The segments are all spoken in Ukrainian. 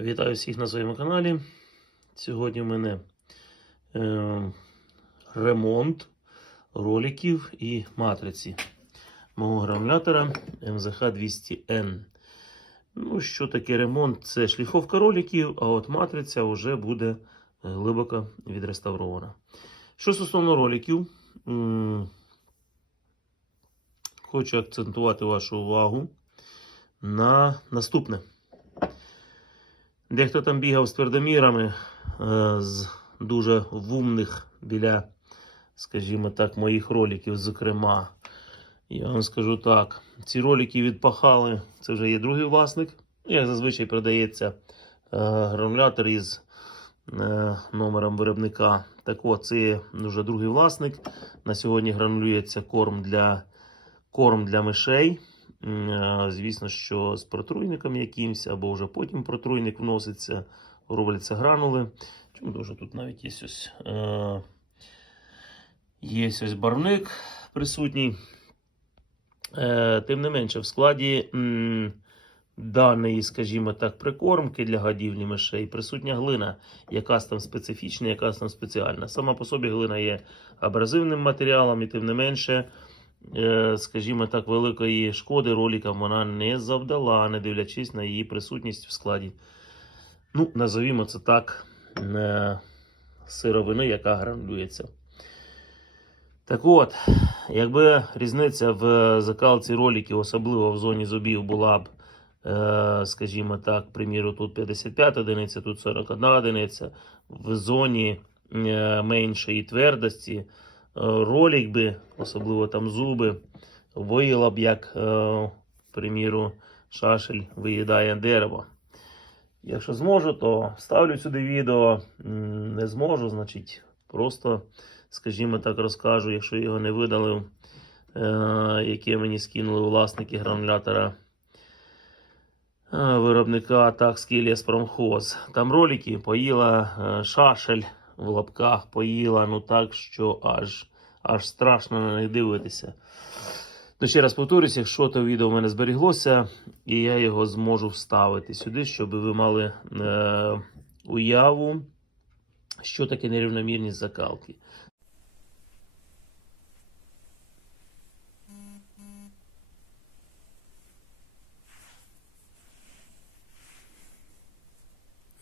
Вітаю всіх на своєму каналі. Сьогодні в мене е, ремонт роликів і матриці мого гранулятора МЗХ 200N. Ну, що таке ремонт? Це шліфовка роликів, а от матриця вже буде глибоко відреставрована. Що стосовно роликів, хочу акцентувати вашу увагу на наступне. Дехто там бігав з твердомірами е, з дуже вумних біля, скажімо так, моїх роликів, зокрема. Я вам скажу так: ці ролики відпахали, це вже є другий власник. Як зазвичай продається е, гранулятор із е, номером виробника. Так от, це вже другий власник. На сьогодні гранулюється корм для, корм для мишей. Е, Звісно, що з протруйником якимось, або вже потім протруйник вноситься, робляться гранули. Чому дуже тут навіть є ось, е, є ось барвник присутній. Е, Тим не менше, в складі даної, скажімо так, прикормки для годівлі мишей присутня глина, якась там специфічна, якась там спеціальна. Сама по собі глина є абразивним матеріалом, і тим не менше скажімо так, великої шкоди роликам вона не завдала, не дивлячись на її присутність в складі. Ну, назовімо це так, е, сировини, яка гранулюється. Так от, якби різниця в закалці роликів, особливо в зоні зубів, була б, е, скажімо так, приміру, тут 55 одиниця, тут 41 одиниця, в зоні е, меншої твердості, е, ролик би, особливо там зуби, виїла б, як, е, приміру, шашель виїдає дерево. Якщо зможу, то ставлю сюди відео. Не зможу, значить, просто, скажімо так, розкажу, якщо його не видалив, е, яке мені скинули власники гранулятора е, виробника так, Промхоз. Там ролики поїла е, шашель в лапках, поїла, ну так, що аж, аж страшно на них дивитися. Ну, ще раз повторюсь, якщо то відео в мене зберіглося, і я його зможу вставити сюди, щоб ви мали е, уяву, що таке нерівномірність закалки.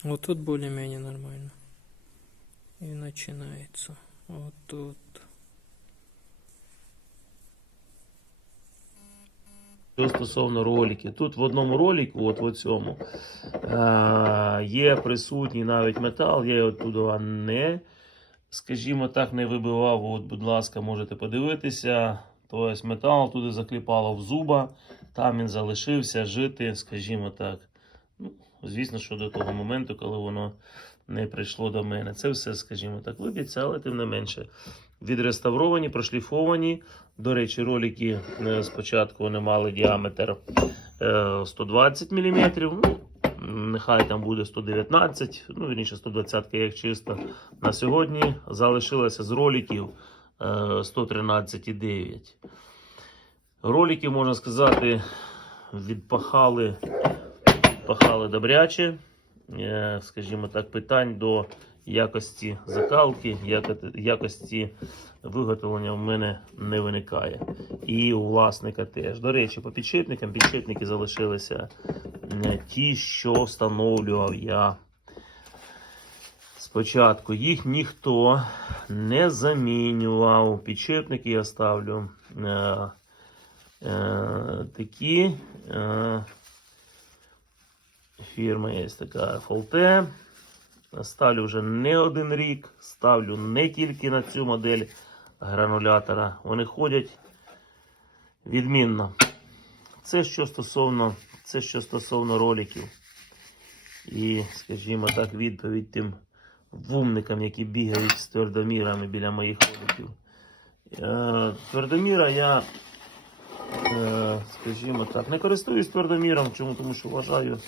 Вот тут более-менее нормально. И начинается. Вот тут. Що стосовно роликів, тут в одному ролику, от в цьому, е, є присутній навіть метал, я його туди не, скажімо так, не вибивав. От, будь ласка, можете подивитися. Тобто метал туди закліпало в зуба, там він залишився жити, скажімо так. Ну, звісно, що до того моменту, коли воно не прийшло до мене. Це все, скажімо так, виб'ється, але тим не менше. Відреставровані, прошліфовані. До речі, ролики е, спочатку вони мали діаметр е, 120 мм. Ну, нехай там буде 119, ну, вірніше 120 як чисто. На сьогодні залишилося з роликів е, 113,9. Ролики, можна сказати, відпахали, відпахали добряче. Е, Скажімо так, питань до якості закалки, якості виготовлення в мене не виникає. І у власника теж. До речі, по підшипникам підшипники залишилися е, ті, що встановлював я. Спочатку їх ніхто не замінював. Підшипники я ставлю е, е, такі. Е, фірма є така FLT. Ставлю вже не один рік. Ставлю не тільки на цю модель гранулятора. Вони ходять відмінно. Це що стосовно, це що стосовно роликів. І, скажімо так, відповідь тим вумникам, які бігають з твердомірами біля моїх роликів. Е, Твердоміра я, е, скажімо так, не користуюсь твердоміром. Чому? Тому що вважаю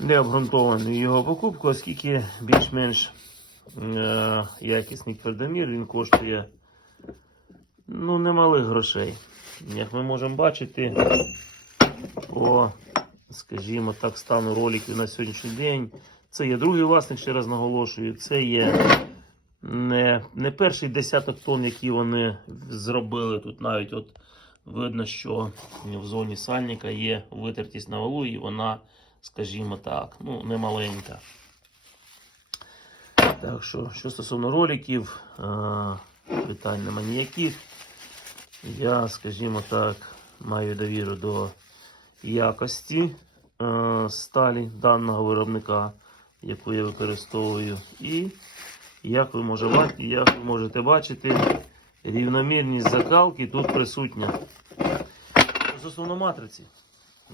необґрунтованою його покупку, оскільки більш-менш е, якісний твердомір він коштує ну, немалих грошей. Як ми можемо бачити, по скажімо так, стану роликів на сьогоднішній день. Це є другий власник, ще раз наголошую. Це є не, не перший десяток тонн, які вони зробили. Тут навіть от видно, що в зоні сальника є витертість на валу, і вона, скажімо так, ну, не маленька. Так що, що стосовно роликів, е, питань нема ніяких. Я, скажімо так, маю довіру до якості сталі даного виробника, яку я використовую. І як ви, може, як ви можете бачити, рівномірність закалки тут присутня. Стосовно матриці.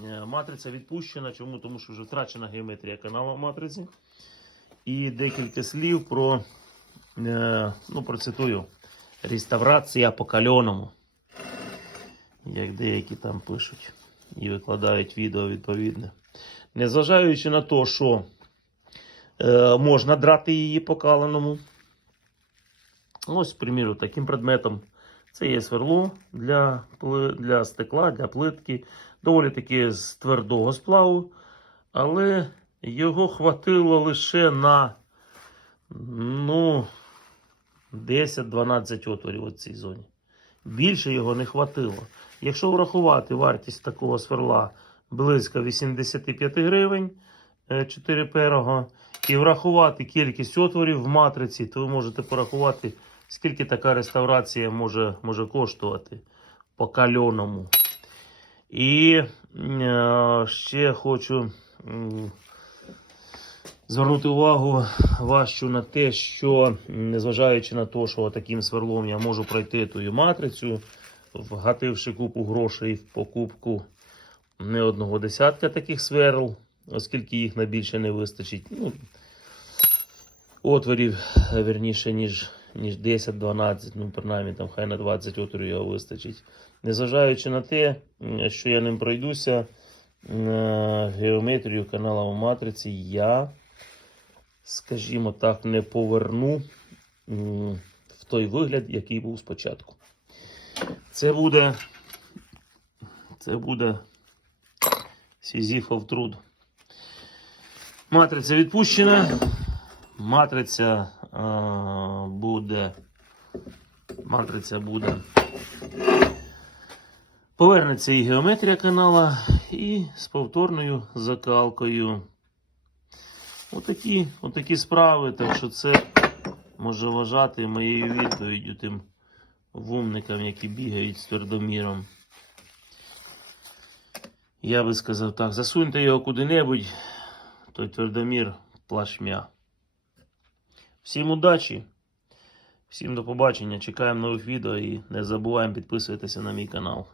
Е, Матриця відпущена. Чому? Тому що вже втрачена геометрія каналу матриці. І декілька слів про, е, ну, процитую, реставрація по кальоному. Як деякі там пишуть і викладають відео відповідне. Незважаючи на те, що е, можна драти її по каленому. Ось, приміру, таким предметом це є сверло для, для стекла, для плитки. Доволі таки з твердого сплаву, але його хватило лише на ну, 10-12 отворів у цій зоні. Більше його не хватило. Якщо врахувати вартість такого сверла близько 85 гривень 4 перого, і врахувати кількість отворів в матриці, то ви можете порахувати, скільки така реставрація може, може коштувати по кальоному. І е, ще хочу м, звернути увагу вашу на те, що незважаючи на те, що таким сверлом я можу пройти ту матрицю, вгативши купу грошей в покупку не одного десятка таких сверл, оскільки їх на більше не вистачить. Ну, отворів, е, верніше, ніж, ніж 10-12, ну, принаймні там хай на 20 отворів його вистачить. Незважаючи на те, що я ним пройдуся геометрію канала в матриці, я, скажімо так, не поверну в той вигляд, який був спочатку. Це буде. Це буде Сізіфов труд. Матриця відпущена. Матриця буде. Матриця буде. Повернеться і геометрія канала, і з повторною закалкою. Отакі, отакі справи. Так що це може вважати моєю відповіддю тим вумникам, які бігають з твердоміром. Я би сказав так, засуньте його куди-небудь, той твердомір плашмя. Всім удачі, всім до побачення. Чекаємо нових відео і не забуваємо підписуватися на мій канал.